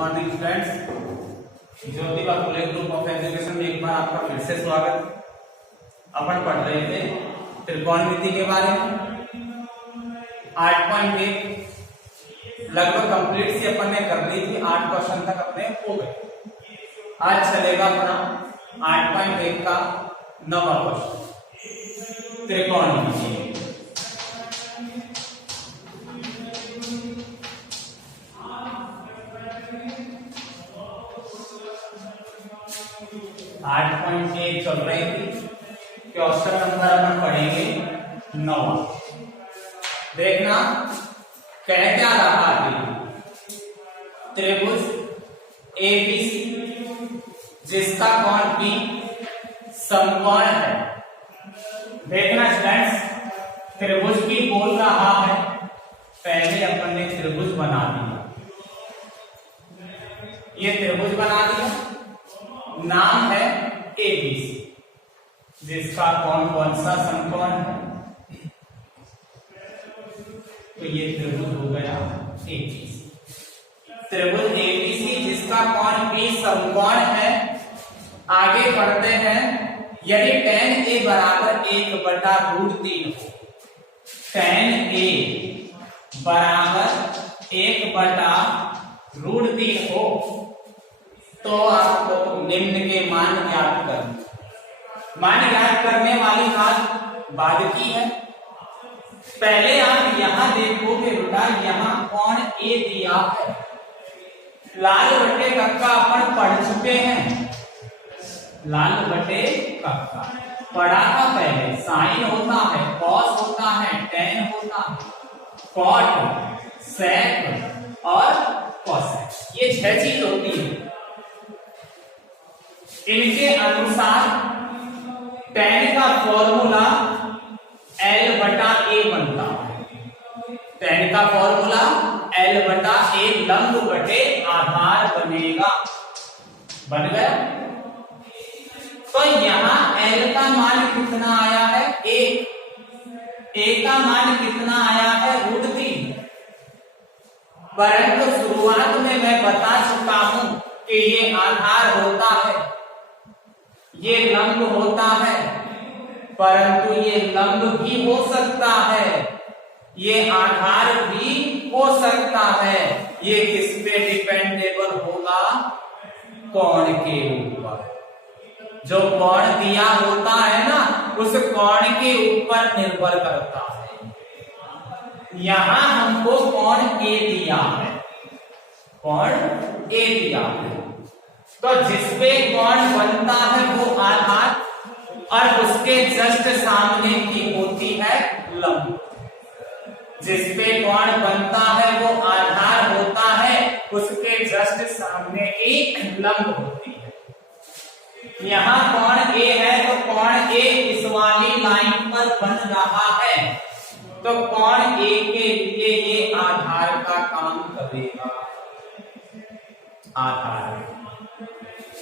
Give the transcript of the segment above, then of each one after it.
Morning students, Jyotiba Phule group of education में एक बार आपका फिर से स्वागत। अपन पढ़ रहे थे त्रिकोणमिति के बारे में। 8.1 लगभग कंप्लीट सी अपन ने कर ली थी, 8 क्वेश्चन तक अपने हो गए। आज चलेगा अपना 8.1 का 9वां क्वेश्चन, त्रिकोणमिति। 8.1 चल रही थी, क्वेश्चन नंबर अपन पढ़ेंगे 9। देखना कह क्या रहा है, त्रिभुज एबीसी जिसका कोण बी समकोण है। देखना स्टूडेंट्स, त्रिभुज की बोल रहा है। पहले अपन ने त्रिभुज बना दिया, ये त्रिभुज बना दिया, नाम है एबीसी जिसका कोण कौन सा समकोण है, तो ये त्रिभुज हो गया एबीसी। त्रिभुज एबीसी जिसका कोण बी समकोण है। आगे पढ़ते हैं, यदि tan a बराबर 1/√3 हो, tan a बराबर 1/√3 हो तो आपको निम्न के मान ज्ञात करने। मान ज्ञात करने वाली बात बाद की है। पहले आप यहां देखोगे बेटा, यहां कोण ए दिया है। लाल बटे कक्का अपन पढ़ चुके हैं। लाल बटे कक्का पढ़ा था पहले। साइन होता है, कॉस होता है, टेन होता है, कॉट, सेक और कोसेक, ये 6 चीज होती है। इनके अनुसार tan का फॉर्मूला L/A बनता है। tan का फॉर्मूला L/A लंब बटे आधार बनेगा। बन गया। तो यहां L का मान कितना आया है? 1। A का मान कितना आया है? √3। परंतु शुरुआत में मैं बता चुका हूं कि ये आधार होता है, ये लंब होता है, परंतु ये लंब भी हो सकता है, ये आधार भी हो सकता है। ये किस पे डिपेंडेबल होगा? कोण के ऊपर। जो कोण दिया होता है ना, उस कोण के ऊपर निर्भर करता है। यहां हमको कोण ए दिया है, कोण ए दिया है, तो जिसपे कोण बनता है वो आधार, और उसके जस्ट सामने की होती है लंब। जिसपे कोण बनता है वो आधार होता है, उसके जस्ट सामने की लंब होती है। यहां कोण ए है, तो कोण ए इस वाली लाइन पर बन रहा है, तो कोण ए के लिए ये आधार का काम करेगा। आधार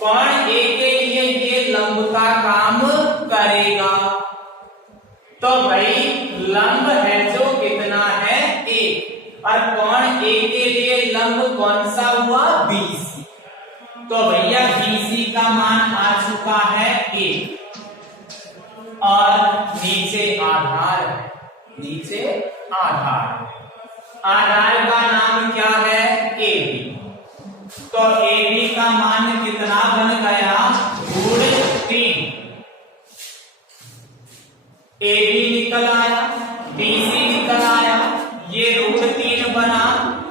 कोण ए के लिए ये लंब का काम करेगा। तो भाई लंब है जो कितना है? 1, और कोण ए के लिए लंब कौन सा हुआ? BC। तो भैया BC का मान आ चुका है 1, और नीचे आधार है, नीचे आधार। आधार का नाम क्या है? AB। तो AB का मान कितना बन गया? √3। AB निकल आया, BC निकल आया, ये √3 बना,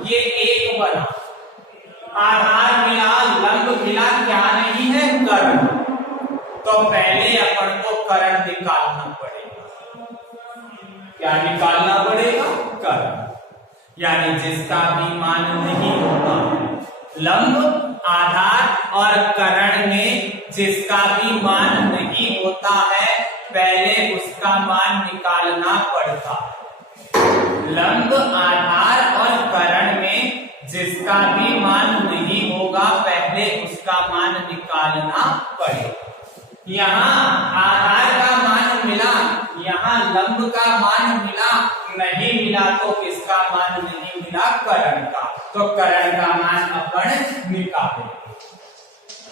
ये 1 बना। आधार मिला, लंब मिला, क्या नहीं है? कर्ण। तो पहले अपन को कर्ण निकालना पड़ेगा। क्या निकालना पड़ेगा? कर्ण। यानी जिसका भी मान नहीं होता, लंब, आधार और कर्ण में जिसका भी मान नहीं होता है, पहले उसका मान निकालना पड़ता है। लंब, आधार और कर्ण में जिसका भी मान नहीं होगा, पहले उसका मान निकालना पड़ेगा। यहाँ आधार का मान मिला, यहाँ लंब का मान मिला, नहीं मिला तो किसका मान नहीं मिला? कर्ण का। तो करण का मान अपन निकालेंगे।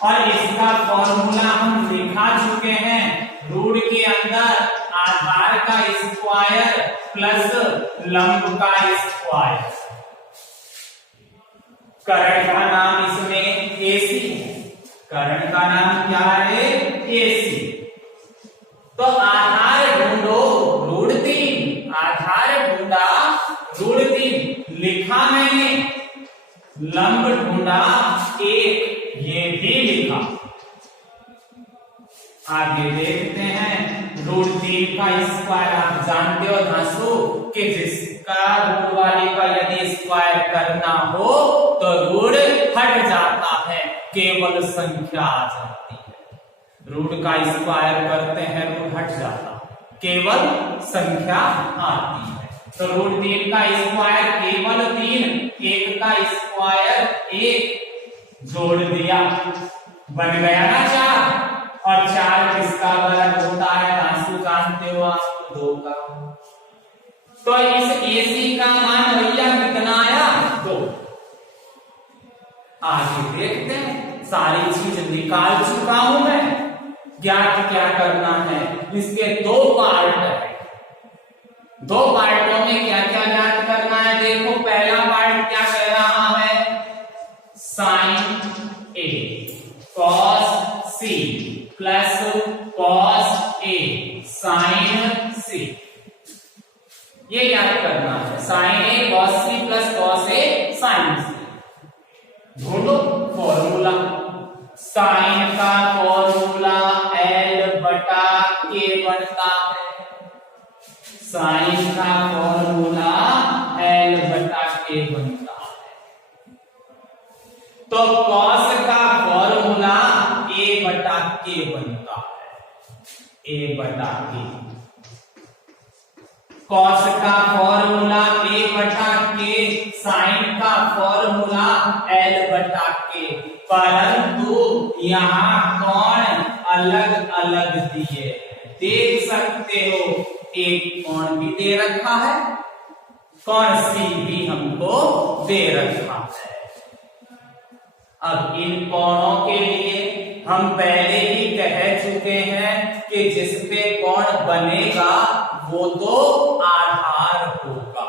और इसका फॉर्मूला हम लिखा चुके हैं, रूट के अंदर आधार का स्क्वायर प्लस लंब का स्क्वायर। करण का नाम इसमें AC है, करण का नाम क्या है? AC। तो आधार ढूंढो, रूट 3, आधार ढूंढा, रूट 3 लिखा मैंने, लंब ढूंढा 1, ये भी लिखा। आगे देखते हैं, रूट 3 का स्क्वायर आप जानते हो धांसू कि जिसका रूट वाले का यदि स्क्वायर करना हो तो रूट हट जाता है, केवल संख्या आ जाती है। रूट का स्क्वायर करते हैं, रूट हट जाता है, केवल संख्या आती है। तो रूट 3 का स्क्वायर केवल 3, 1 का स्क्वायर 1, जोड़ दिया, बन गया ना 4। और 4 किसका वर्ग होता है? आंसू जानते हो आप, 2 का। तो इस AC का मान भैया कितना आया? 2। आगे देखते हैं, सारी चीज निकाल चुका हूं मैं, ज्ञात क्या करना है? इसके 2 पार्ट है, 2 पार्टों में क्या क्या ज्ञात करना है? देखो पहला पार्ट क्या कह रहा है? Sine A cos C plus cos A sine C, ये याद करना है। Sine A cos C plus cos A sine C। ढूंढो फॉर्मूला, साइन का फॉर्मूला L बटा K बनता है, साइन का फॉर्मूला L बटा K बनता है। तो cos का फॉर्मूला A बटा K बनता है, A बटा K। cos का फॉर्मूला A बटा K, साइन का फॉर्मूला L बटा K। परंतु यहाँ कोण अलग अलग दिए, देख सकते हो, एक कोण भी दे रखा है, कोण C भी हमको दे रखा है। अब इन कोणों के लिए हम पहले ही कह चुके हैं कि जिस पे कोण बनेगा वो तो आधार होगा,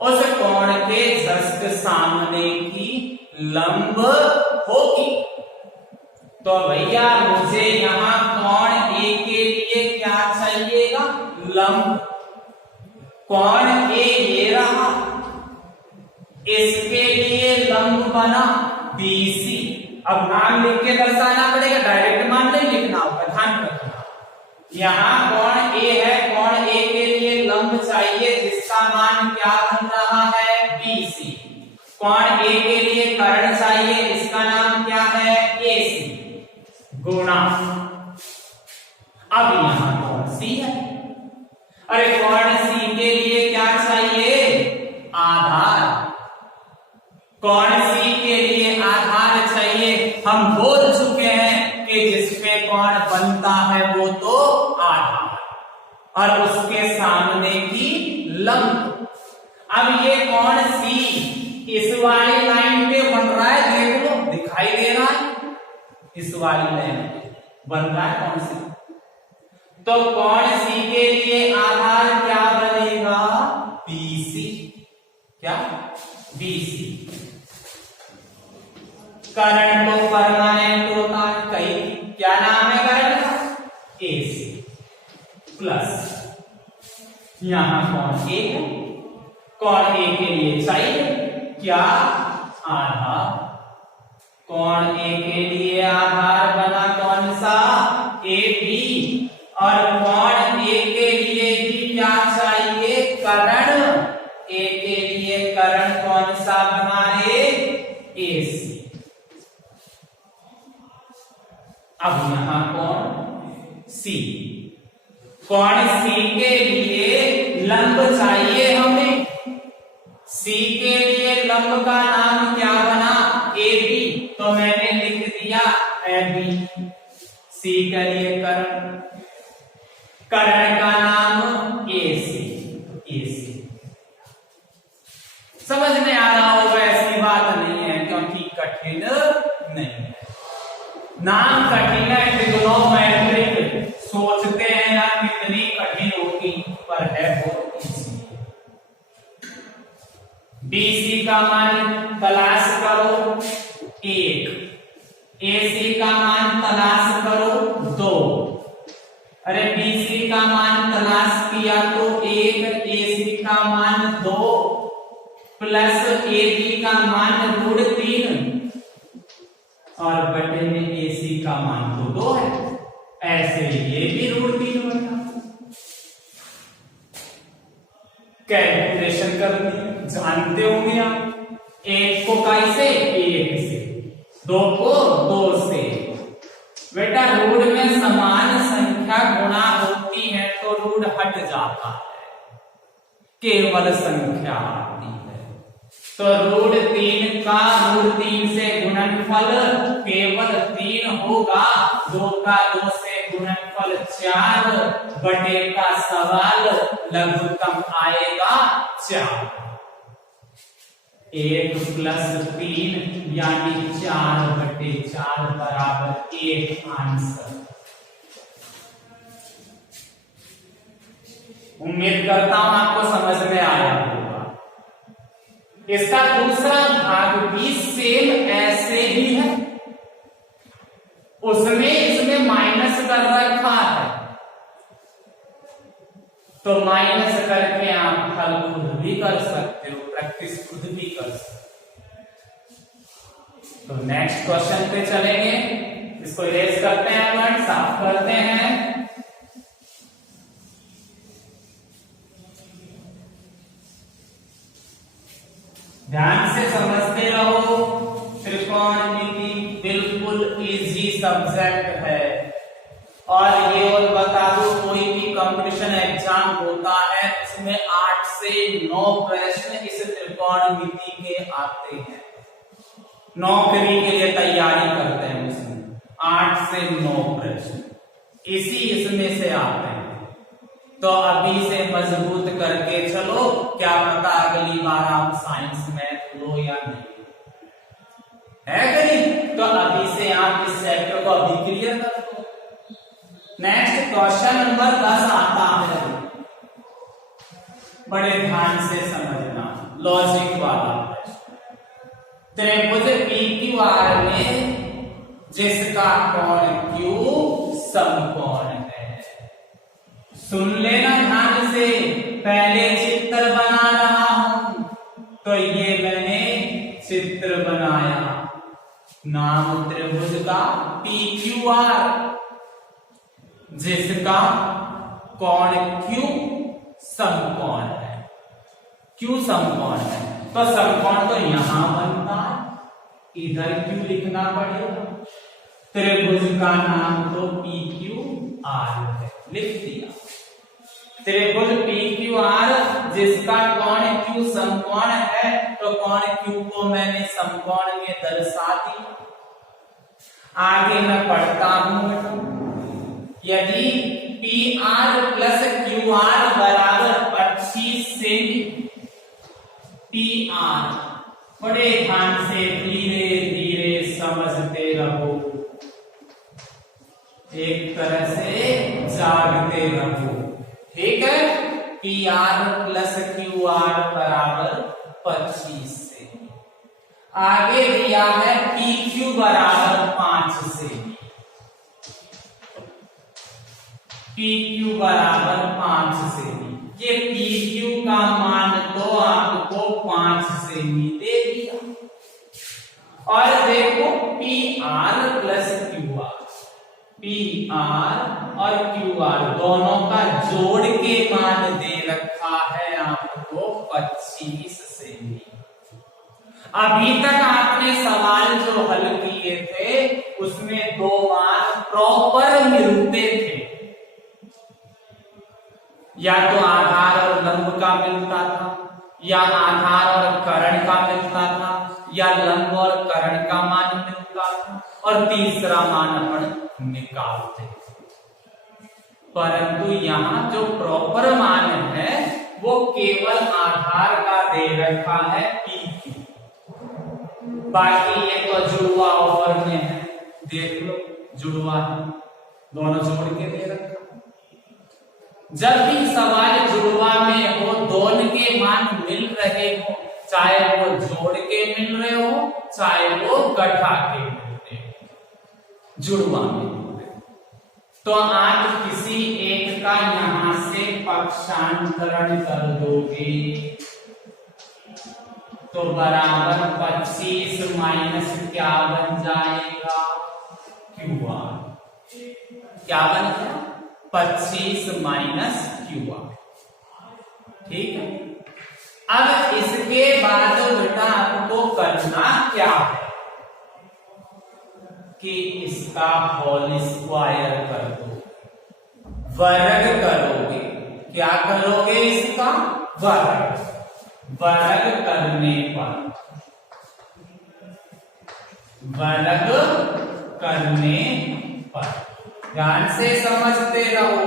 उस कोण के जस्ट सामने की लंब होगी। तो भैया मुझे यहां कोण A के लिए क्या चाहिएगा? लंब। कोण A ये रहा, इसके लिए लंब बना BC। अब नाम लिख के दर्शाना पड़ेगा, डायरेक्ट मान नहीं लिखना होगा, ध्यान रखना। यहाँ कोण A है, कोण A के लिए लंब चाहिए जिसका मान क्या बन रहा है? BC। कोण A के लिए कर्ण चाहिए, इसका नाम क्या है? AC गुणा, अब यहाँ कोण C है, अरे कोण C के लिए क्या चाहिए? आधार। कोण C के लिए आधार चाहिए, हम बोल चुके हैं कि जिसपे कोण बनता है वो तो आधार, और उसके सामने की लंब। अब ये कोण C इस वाली लाइन पे बन रहा है, देख लो दिखाई दे रहा है, इस वाली लाइन पे बन रहा है कोण C। तो कोण C के लिए आधार क्या बनेगा? BC। क्या? BC। करण तो परमानेंट होता है, कहीं क्या नाम है करण का? AC प्लस यहां कोण A है, कोण A के लिए चाहिए क्या? आधार। कोण A के लिए आधार बना कौन सा? AB। और कोण A के लिए भी क्या चाहिए? करण। A के लिए करण कौन सा बना रे? AC। अब यहां कोण C, कोण C के लिए लंब चाहिए हमें। C के लिए लंब का नाम क्या बना? AB, तो मैंने लिख दिया AB। C के लिए कर्ण, कर्ण का नाम AC। AC समझ में आ रहा होगा, ऐसी बात नहीं है क्योंकि कठिन नहीं है। नाम कठिन है, ट्रिग्नोमेट्रिक, सोचते हैं यार कितनी कठिन होगी, पर है बहुत इजी। BC का मान तलाश करो 1, AC का मान तलाश करो 2। अरे BC का मान तलाश किया तो 1, AC का मान 2 प्लस AB का मान √3 और बटे में AC का मान तो 2 है, ऐसे ये भी √3 बना। कैलकुलेशन करनी जानते होंगे आप, 1 को कैसे 1 से, 2 को 2 से। बेटा रूट में समान संख्या गुणा होती है तो रूट हट जाता है, केवल संख्या आती है। तो √3 का √3 से गुणनफल केवल 3 होगा, 2 का 2 से गुणनफल 4 बटे का सवाल लघुत्तम आएगा 4। 1 + 3 यानी 4 बटे 4 बराबर 1 आंसर। उम्मीद करता हूं आपको समझ में आया होगा। इसका दूसरा भाग भी सेम ऐसे ही है, उसमें इसमें माइनस कर रखा है, तो माइनस करके आप हल खुद भी कर सकते हो, प्रैक्टिस खुद भी कर सकते हो। तो नेक्स्ट क्वेश्चन पे चलेंगे, इसको इरेज करते हैं, साफ करते हैं। ध्यान से समझते रहो, त्रिकोणमिति बिल्कुल इजी सब्जेक्ट है। और ये और बता दो, कोई भी कंपटीशन एग्जाम होता है उसमें 8 से 9 प्रश्न इस त्रिकोणमिति के आते हैं। नौकरी के लिए तैयारी करते हैं उसमें 8 से 9 प्रश्न इसमें से आते हैं। तो अभी से मजबूत करके चलो, क्या पता अगली बार आप साइंस मैथ लो या नहीं, है कहीं? तो अभी से आप इस चैप्टर को अभी क्लियर कर दो। नेक्स्ट क्वेश्चन नंबर 10 आता है, बड़े ध्यान से समझना, लॉजिक वाला। त्रिभुज PQR में जिसका कोण Q समकोण है। सुन लेना ध्यान से, पहले चित्र बना रहा हूं, तो ये मैंने चित्र बनाया, नाम त्रिभुज का PQR, जिसका कोण Q समकोण है। Q समकोण है, तो समकोण तो यहां बनता है, इधर Q लिखना पड़ेगा। त्रिभुज का नाम तो PQR है, लिख दिया। त्रिभुज PQR जिसका कोण Q समकोण है, तो कोण Q को मैंने समकोण में दर्शा दिया। आगे मैं पढ़ता हूं, यदि PR + QR बराबर 25 सेमी, PR, बड़े ध्यान से धीरे धीरे समझते रहो, एक तरह से जागते रहो, ठीक है? PR + QR बराबर 25 सेमी। आगे दिया है PQ बराबर 5 सेमी, PQ बराबर 5 सेमी। ये PQ का मान तो आपको 5 सेमी दे दिया। और देखो PR + QR, PR और QR दोनों का जोड़ के मान दे रखा है आपको 25 सेमी। अभी तक आपने सवाल जो हल किए थे उसमें 2 मान प्रॉपर मिलते थे, या तो आधार और लंब का मिलता था, या आधार और कर्ण का मिलता था, या लंब और कर्ण का मान मिलता था, और तीसरा मान अपन निकालते थे। परंतु यहां जो प्रॉपर मान है वो केवल आधार का दे रखा है PQ, बाकी ये तो जुड़वा ऊपर में है, देख लो जुड़वा है, दोनों जोड़ के दे रखा। जब भी सवाल जुड़वा में हो, दोनों के मान मिल रहे हो, चाहे वो जोड़ के मिल रहे हो चाहे वो गठा के मिल रहे हो, जुड़वा में, तो आप किसी एक का यहां से पक्षांतरण कर दोगे तो बराबर 25 माइनस क्या बन जाएगा, QR। क्या बन गया, 25 माइनस QR। ठीक है, अब इसके बाद बेटा आपको करना क्या है कि इसका होल स्क्वायर कर दो, वर्ग करोगे। क्या करोगे, इसका वर्ग। वर्ग करने पर, वर्ग करने पर, ध्यान से समझते रहो,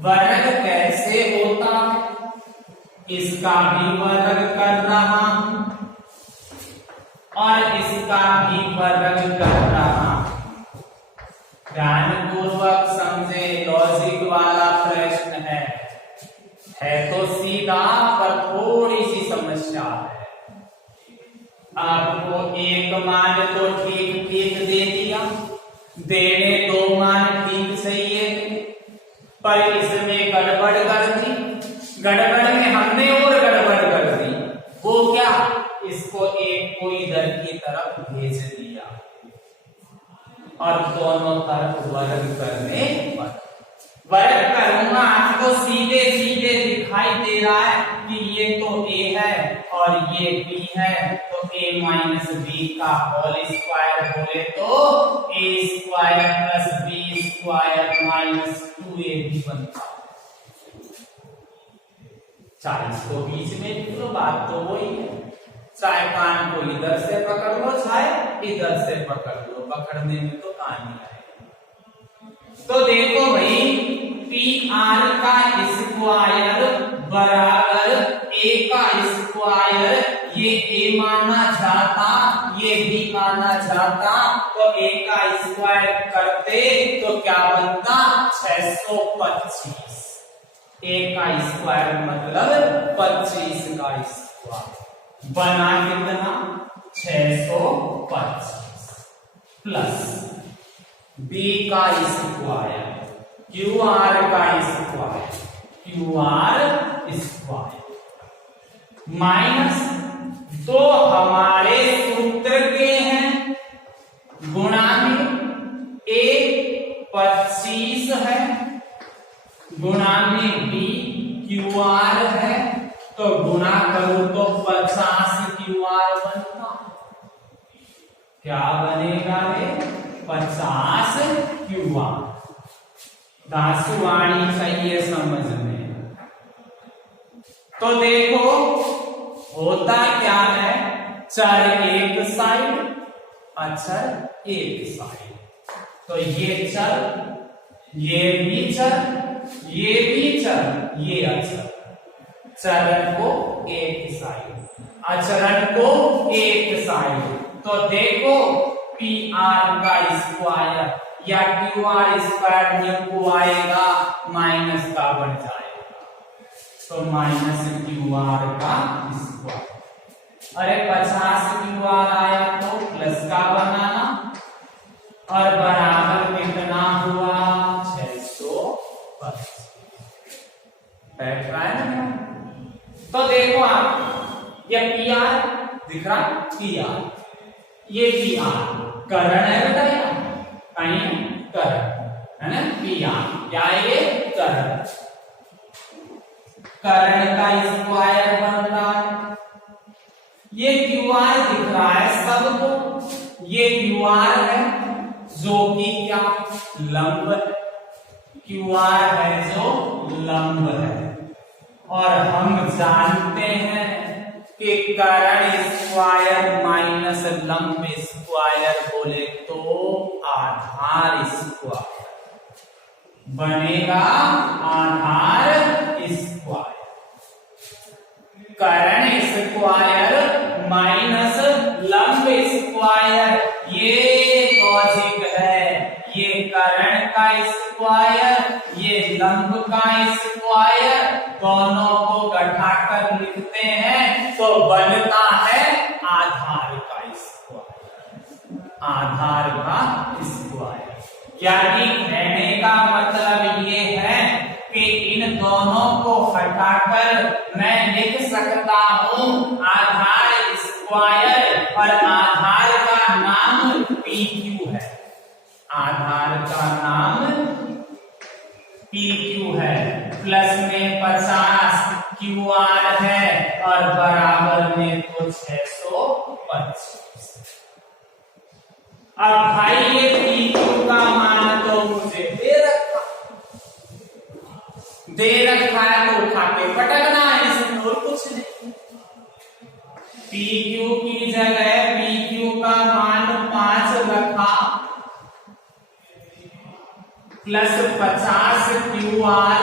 वर्ग कैसे होता है, इसका भी वर्ग कर रहा हूं और इसका भी वर्ग कर रहा हूं। ध्यान पूर्वक समझे, लॉजिक वाला प्रश्न है तो सीधा पर थोड़ी सी समस्या है। आपको एक मान तो ठीक ठीक दे दिया, देने दो मान ठीक सही है, पर इसमें गड़बड़ कर दी। गड़बड़ में हमने और गड़बड़ कर दी, वो क्या, इसको एक को इधर की तरफ भेज दिया और दोनों तरफ वर्ग करने पर, वर्ग करूंगा आपको सीधे सीधे दिखाई दे रहा है कि ये तो A है और ये B है, तो A माइनस B का होल स्क्वायर बोले तो A square plus B square minus 2AB बनता है। 40 को बीच में लिख लो, बात तो वही है। चाहे कान को इधर से पकड़ लो चाहे इधर से पकड़ लो, पकड़ने में तो कान ही आएगा। तो देखो भाई, PR का स्क्वायर बराबर A का स्क्वायर, ये A माना जाता, ये B माना जाता, तो A का स्क्वायर करते तो क्या बनता, 625। A का स्क्वायर मतलब 25 का स्क्वायर बना कितना, 625 प्लस B का स्क्वायर, QR का स्क्वायर, QR स्क्वायर माइनस, तो हमारे सूत्र के हैं गुणा में A 25 है, गुणा में B QR है, तो गुणा करूं तो 50 QR बनता। क्या बनेगा रे, 50 QR। दासुवाणी चाहिए समझ में। तो देखो होता क्या है, चर एक साइड अचर एक साइड, तो ये चर, ये भी चर, ये भी चर, ये अचर। चरण को एक साइड, अचरण को एक साइड, तो देखो PR का स्क्वायर या QR स्क्वायर में को आएगा माइनस का बन जाएगा, तो माइनस QR का स्क्वायर। अरे 50 QR आया तो प्लस का बनाना, और बराबर कितना हुआ, 625। बैठ रहा है ना। तो देखो आप, ये PR दिख रहा, PR, ये PR करण है बेटा, कहीं करण है ना, PR क्या है, ये करण, करण का स्क्वायर बन रहा है। ये QR दिख रहा है सबको, ये QR है जो कि क्या, लंब है, QR है जो लंब है, और हम जानते हैं कि करण स्क्वायर माइनस लंब स्क्वायर बोले तो आधार स्क्वायर बनेगा, आधार स्क्वायर। करण स्क्वायर माइनस लंब स्क्वायर, ये लॉजिक है। ये करण का स्क्वायर, ये लंब का स्क्वायर, दोनों को घटाकर लिखते हैं तो बनता है आधार का स्क्वायर। आधार का स्क्वायर यानी कहने का मतलब ये है कि इन दोनों को हटाकर मैं लिख सकता हूं आधार स्क्वायर, और आधार का नाम PQ है। आधार का नाम PQ है। प्लस में 50 QR है और बराबर में तो 625। अब भाई ये PQ का मान तो मुझे दे रखा है तो उठा के पटकना है, इसमें और कुछ नहीं। PQ की जगह PQ का मान 5 रखा, प्लस 50 QR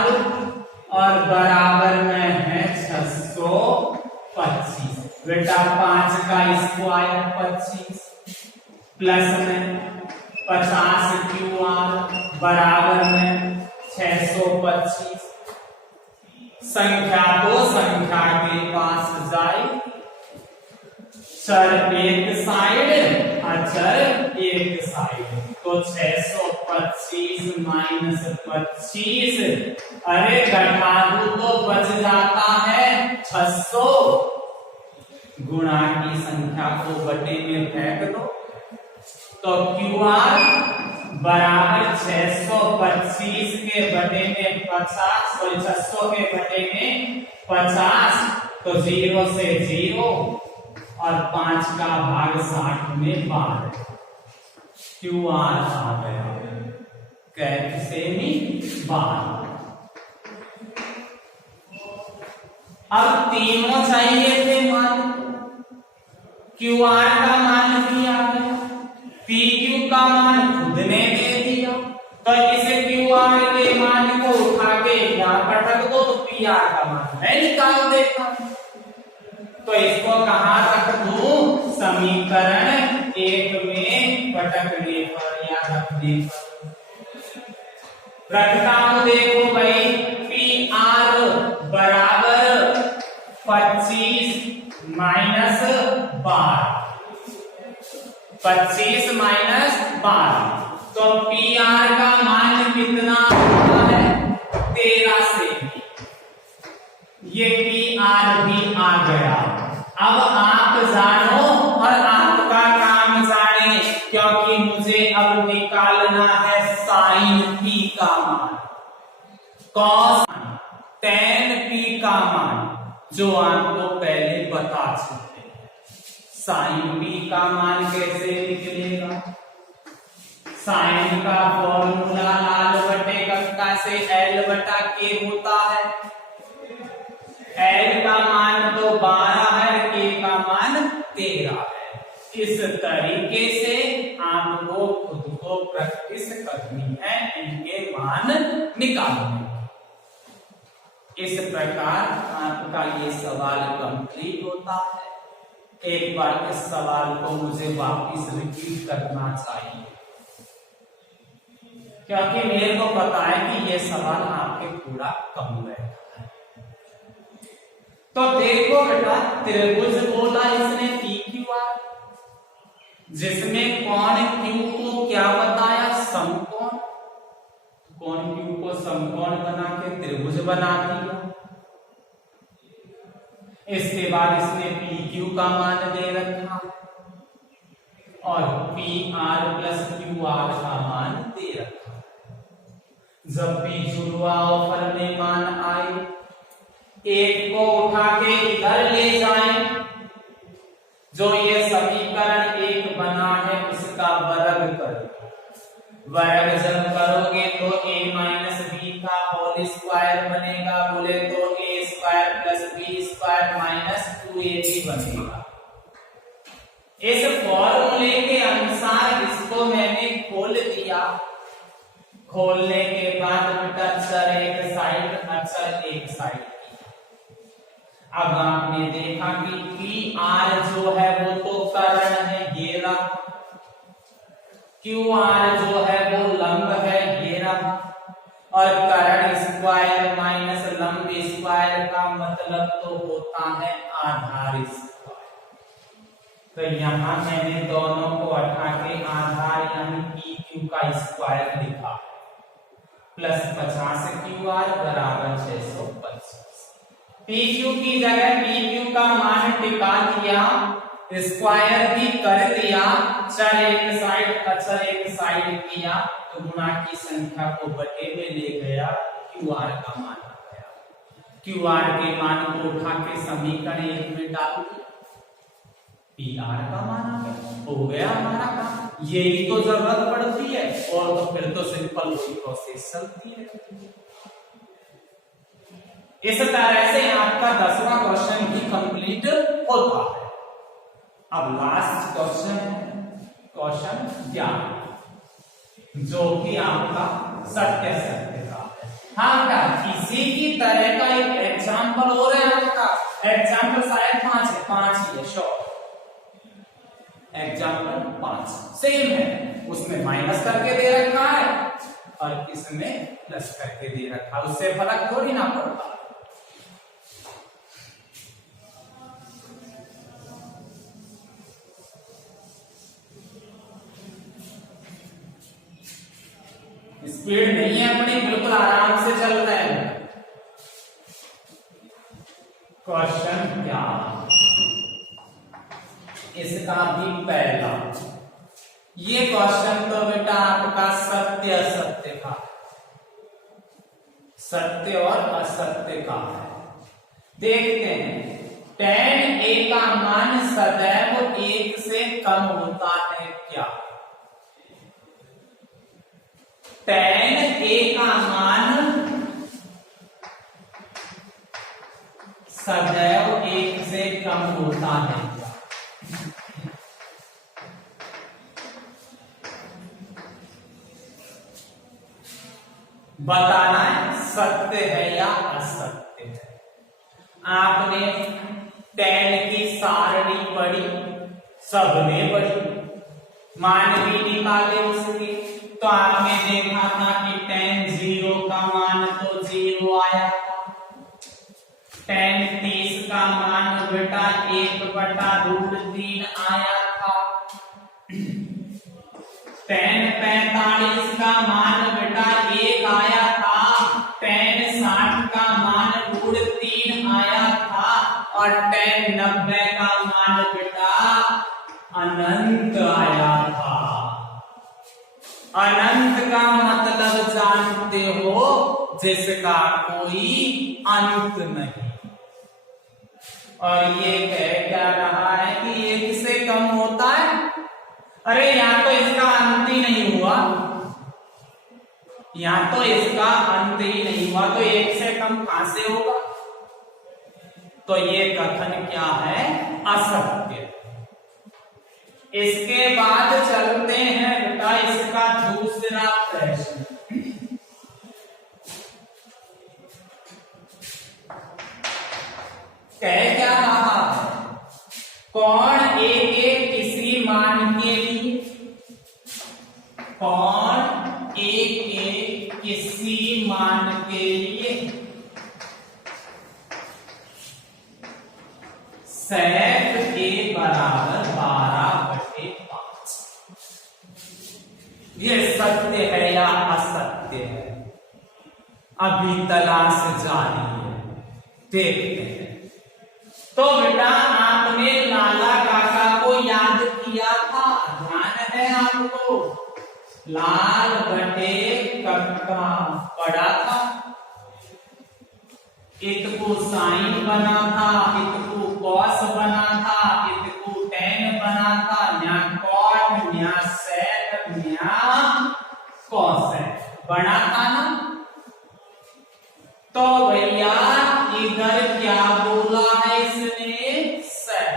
और बराबर में है 625। बेटा 5 का स्क्वायर 25, प्लस में 50 QR बराबर में 625। संख्या को संख्या के पास जाए, चर एक साइड अचर एक साइड, तो 625 माइनस 25, अरे घटा दो तो बच जाता है 600। गुणा की संख्या को बटे में फेंक दो तो QR बराबर 625 के बटे में 50, सॉरी 600 के बटे में 50, तो 0 से 0 और 5 का भाग 60 में 12। QR आ गया कैसे ही 12। अब तीनों चाहिए थे मान, QR का मान भी आ गया, PQ का मान खुद ने दे दिया, तो इस QR के मान को उठा के यहां पटक दो तो PR का मान मैं निकाल देता। तो इसको कहां रख दूं? समीकरण 1 में पटकने पर या रखने पर रखता हूं। देखो भाई PR बराबर 25 माइनस 12, 25 माइनस 12, तो PR का मान कितना है? 13 से। ये PR भी आ गया। अब आप जानो और आपका काम जाने, क्योंकि मुझे अब निकालना है साइन P का मान, कॉस tan P का मान, जो आपको पहले बता चुके हैं। साइन P का मान कैसे निकलेगा? साइन का फॉर्मूला लाल बटे कक्का से L बटा K होता है। L का मान तो 12 है, K का मान 13 है। इस तरीके से आपको खुद को प्रैक्टिस करनी है इनके मान निकालने। इस प्रकार आपका ये सवाल कंप्लीट होता है। एक बार इस सवाल को मुझे वापस रिपीट करना चाहिए, क्योंकि मेरे को पता है कि ये सवाल आपके पूरा कम रहता है। तो देखो बेटा, त्रिभुज बोला इसने PQR, जिसमें कोण Q को क्या बताया? समकोण। कोण Q को समकोण बना के त्रिभुज बना दिया। इसके बाद इसने PQ का मान दे रखा और PR प्लस QR का मान दे रखा। जब भी जुड़वा फल में मान आए, एक को उठा के इधर ले जाएं, जो ये समीकरण 1 बना है उसका वर्ग करो। वर्ग जब करोगे तो a माइनस बी का होल स्क्वायर बनेगा, बोले तो a square plus B square minus 2ab बनेगा। इस फॉर्मूले के अनुसार इसको मैंने खोल दिया। खोलने के बाद बेटा चर एक साइड, अचर एक साइड। अब आपने देखा कि पी आर जो है वो तो कर्ण है, ये रहा। क्यू आर जो है वो लंब है, ये रहा। और कर्ण स्क्वायर माइनस लंब स्क्वायर का मतलब तो होता है आधार स्क्वायर। तो यहां मैंने दोनों को हटा के आधार यानी पी क्यू का स्क्वायर लिखा प्लस 50 क्यू आर बराबर 625। पी क्यू की जगह पी क्यू का मान टिका दिया, स्क्वायर भी कर दिया, चल एक साइड किया तो गुणा की संख्या को बटे में ले गया, क्यू आर का मान आ गया। क्यू आर के मान को उठा के समीकरण 1 में डाल दिया, पी आर का मान आ गया, हो गया हमारा काम। यही तो जरूरत पड़ती है, और तो फिर तो सिंपल प्रोसेस चलती है। इस तरह से आपका 10वां क्वेश्चन भी कंप्लीट होता है। अब लास्ट क्वेश्चन है क्वेश्चन 11, जो कि आपका सत्य का है। हाँ का इसी की तरह का एक एग्जाम्पल हो रहा है आपका। एग्जाम्पल शायद 5 ही है, श्योर। एग्जाम्पल 5 सेम है, उसमें माइनस करके दे रखा है और इसमें प्लस करके दे रखा है, उससे फर्क थोड़ी ना पड़ता। स्पीड नहीं है अपनी, बिल्कुल आराम से चल रहे हैं। क्वेश्चन क्या, इसका भी पहला, ये क्वेश्चन तो बेटा आपका सत्य असत्य का, सत्य और असत्य का है। देखते हैं, tan a का मान सदैव 1 से कम होता है क्या? tan a का मान सदैव 1 से कम होता है क्या? बताना है सत्य है या असत्य है। आपने tan की सारणी पढ़ी, सबने पढ़ी, मान भी निकाले उसके, तो आपने देखा था कि tan 0 का मान तो 0 आया, tan 30 का मान बेटा 1/√3 आया था, tan 45 का मान बेटा 1 आया था, tan 60 का मान √3 आया था, और tan 90 का मान बेटा अनंत आया था। अनंत का मतलब जानते हो, जिसका कोई अंत नहीं। और ये कह क्या रहा है कि 1 से कम होता है। अरे यहाँ तो इसका अंत ही नहीं हुआ, यहाँ तो इसका अंत ही नहीं हुआ, तो 1 से कम कहां से होगा? तो ये कथन क्या है? असत्य। इसके बाद चलते हैं बेटा इसका दूसरा प्रश्न। कह क्या रहा है? कौन a के किसी मान के लिए, कौन a के किसी मान के लिए sec a बराबर 12/5। ये सत्य है या असत्य है? अभी तलाश जारी है, देखते हैं। तो बेटा आपने लाला काका को याद किया था, ध्यान है आपको? लाल बटे कक्का पढ़ा था, इतको साइन बना था, इतको कॉस बना था, इतको टेन बना था, न्या कॉट न्या सेक न्या कॉसेक बना था ना। तो भैया इधर क्या बोला है इसने? सेट।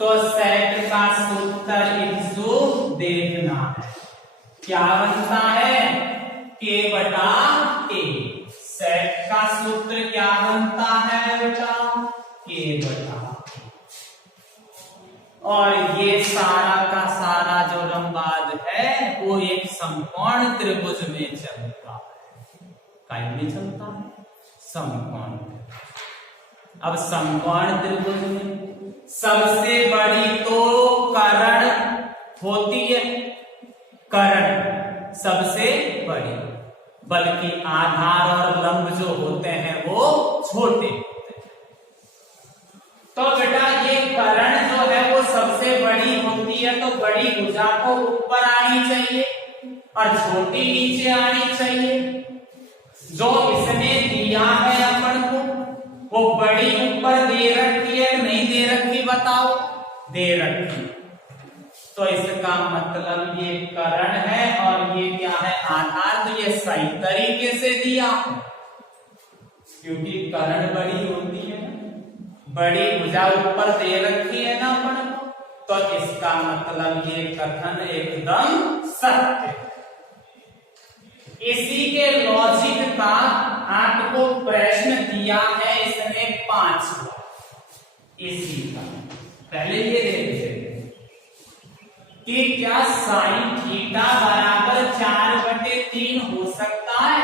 तो सेट का सूत्र इक्सो देखना है, क्या बनता है? k/a। सेट का सूत्र क्या बनता है बेटा? K बटा। और ये सारा का सारा जो लंबाद है वो एक समकोण त्रिभुज में चलता है। काय में चलता है? समकोण। अब समकोण त्रिभुज में सबसे बड़ी तो कर्ण होती है, कर्ण सबसे बड़ी, बल्कि आधार और लंब जो होते हैं वो छोटे होते हैं। तो बेटा ये कर्ण जो है वो सबसे बड़ी होती है, तो बड़ी भुजा को ऊपर आनी चाहिए और छोटी नीचे आनी चाहिए। जो इसने दिया है अपन को वो बड़ी ऊपर दे रखी है, नहीं दे रखी बताओ? दे रखी। तो इसका मतलब ये कर्ण है और ये क्या है? आधार। तो ये सही तरीके से दिया क्योंकि कर्ण बड़ी होती है, बड़ी भुजा ऊपर दे रखी है ना अपन को, तो इसका मतलब ये कथन एकदम सत्य है। इसी के लॉजिक का आपको प्रश्न दिया है इसने 5 इसी का। पहले ये देखते कि क्या साइन थीटा बराबर 4/3 हो सकता है?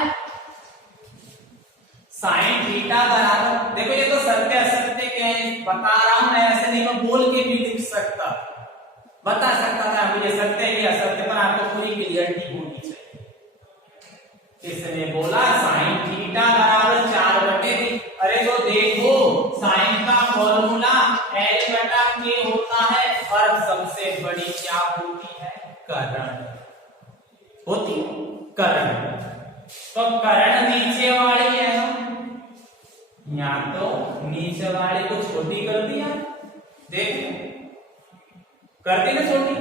साइन थीटा बराबर, देखो ये तो सत्य असत्य के बता रहा हूं मैं, ऐसे नहीं मैं बोल के भी लिख सकता, बता सकता था मुझे सत्य है असत्य, पर आपको पूरी क्लियरिटी होनी चाहिए। इसने बोला साइन थीटा बराबर 4/3। अरे तो देखो साइन का फॉर्मूला L/K होता है और सबसे बड़ी क्या होती है? कर्ण होती है, कर्ण। तो कर्ण नीचे वाली है ना, या तो नीचे वाली को छोटी कर दिया, देखो कर दी ना छोटी।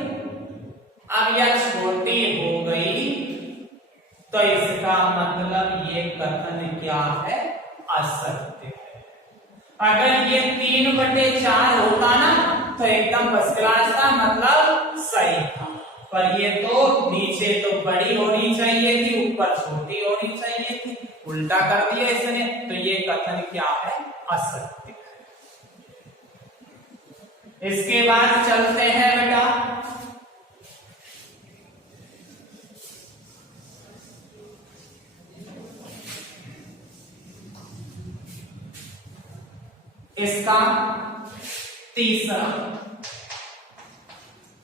अब यह छोटी हो गई तो इसका मतलब ये कथन क्या है? असत्य है। अगर ये 3/4 होता ना तो एकदम फर्स्ट क्लास था, मतलब सही था, पर ये तो नीचे तो बड़ी होनी चाहिए थी, ऊपर छोटी होनी चाहिए थी, उल्टा कर दिया इसने, तो ये कथन क्या है? असत्य है। इसके बाद चलते हैं बेटा इसका तीसरा।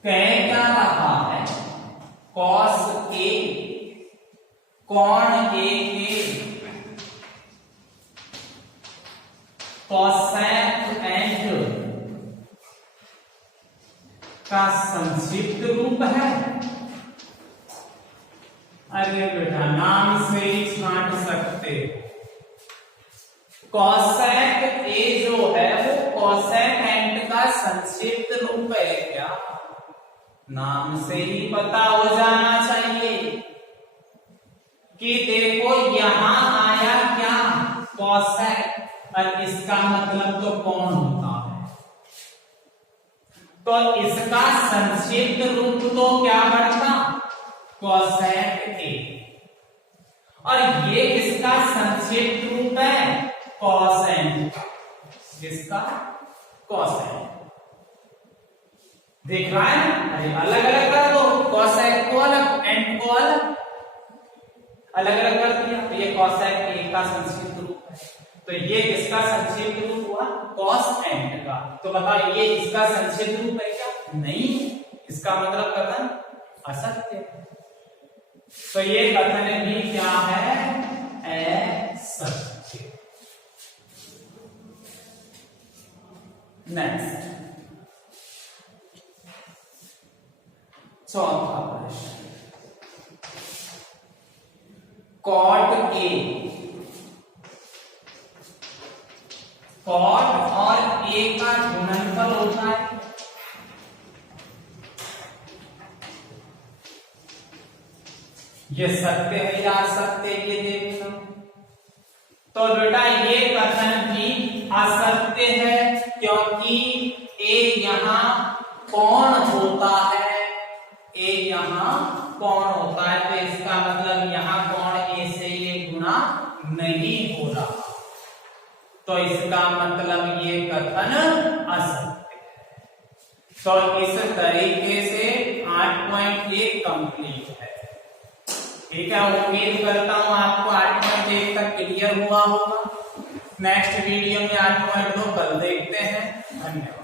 कह क्या रहा है? कॉस ए कॉन ए के कॉसेक एंड का संक्षिप्त रूप है। अरे बेटा नाम से ही छांट सकते हो। कॉसेक ए जो है वो कॉसेक एंड का संक्षिप्त रूप है क्या? नाम से ही पता हो जाना चाहिए कि देखो यहां आया क्या? कॉसेक, और इसका मतलब तो कौन होता है? तो इसका संक्षिप्त रूप तो क्या बढ़ता? कॉसेक ए। और ये किसका संक्षिप्त रूप है? कॉसेक। किसका? कॉसेक। देख रहा है? अरे अलग अलग कर दो, कॉसेक को अलग एंड को अलग, अलग अलग कर दिया, तो ये कॉसेक ए का संक्षिप्त रूप है। तो ये किसका संक्षिप्त रूप हुआ? कॉस एंड का। तो बताओ ये इसका संक्षिप्त रूप है क्या? नहीं, इसका मतलब कथन असत्य है। तो ये कथन भी क्या है? असत्य। नेक्स्ट चौथा प्रश्न। कॉट ए, कॉट और ए का गुणनफल होता है। ये सत्य है या असत्य, ये देखना। तो बेटा ये कथन भी असत्य है क्योंकि ए यहां कौन होता है? ए यहां कौन होता है, तो इसका मतलब यहां कौन ए से ये गुणा नहीं हो रहा। तो इसका मतलब ये कथन असत्य है। तो इस तरीके से 8.1 कंप्लीट है। ठीक है, उम्मीद करता हूं आपको 8.1 तक क्लियर हुआ होगा। नेक्स्ट वीडियो में 8.2 कल देखते हैं। धन्यवाद।